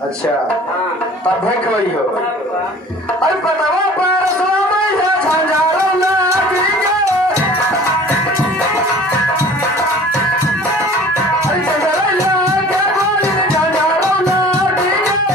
अच्छा तब भय खबरी हो अरे पतावा पर स्वामी झंझारो ना दीगे अरे झंझारो के बोली झंझारो ना दीगे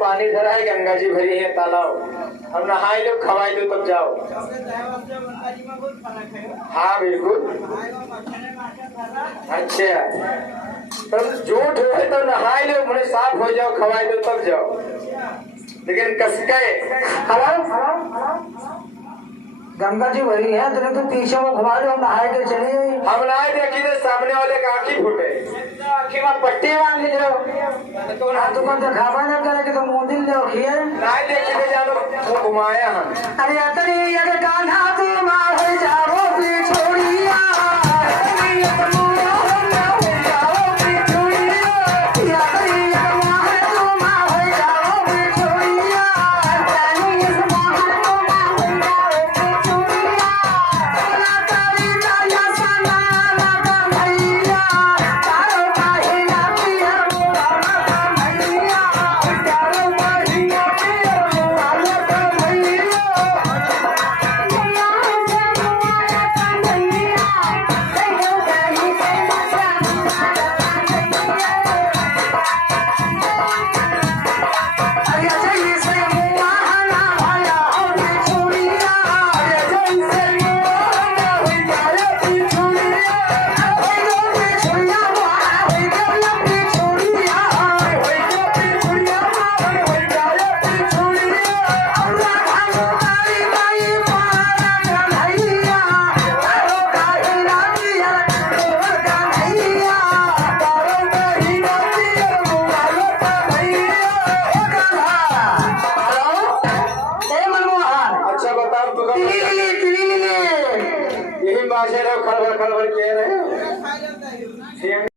पानी धरा है, गंगा जी भरी है तालाब, हम नहाए लो खवाए लो तब जाओ। हाँ बिल्कुल। अच्छा तो झूठ हो तो नहाए लो, मुझे साफ हो जाओ, खवाए लो तब जाओ, लेकिन कसके गंगा जी भरी है तो पीछे वो घुमा लो, हम नहाए के चले। हम नहाए देखी तो सामने वाले का आँखी फूटे, आँखी में पट्टी बांध ले जाओ, तुमको दिखावा न करे कि तुम मंदिर ले रखिए। नहाए देखी तो जानो घुमाया हम। अरे अतरी अगर कान्हा तुम आ जाओ छोड़िया होगा यही भाषा खड़बड़ खड़बड़ किए रहे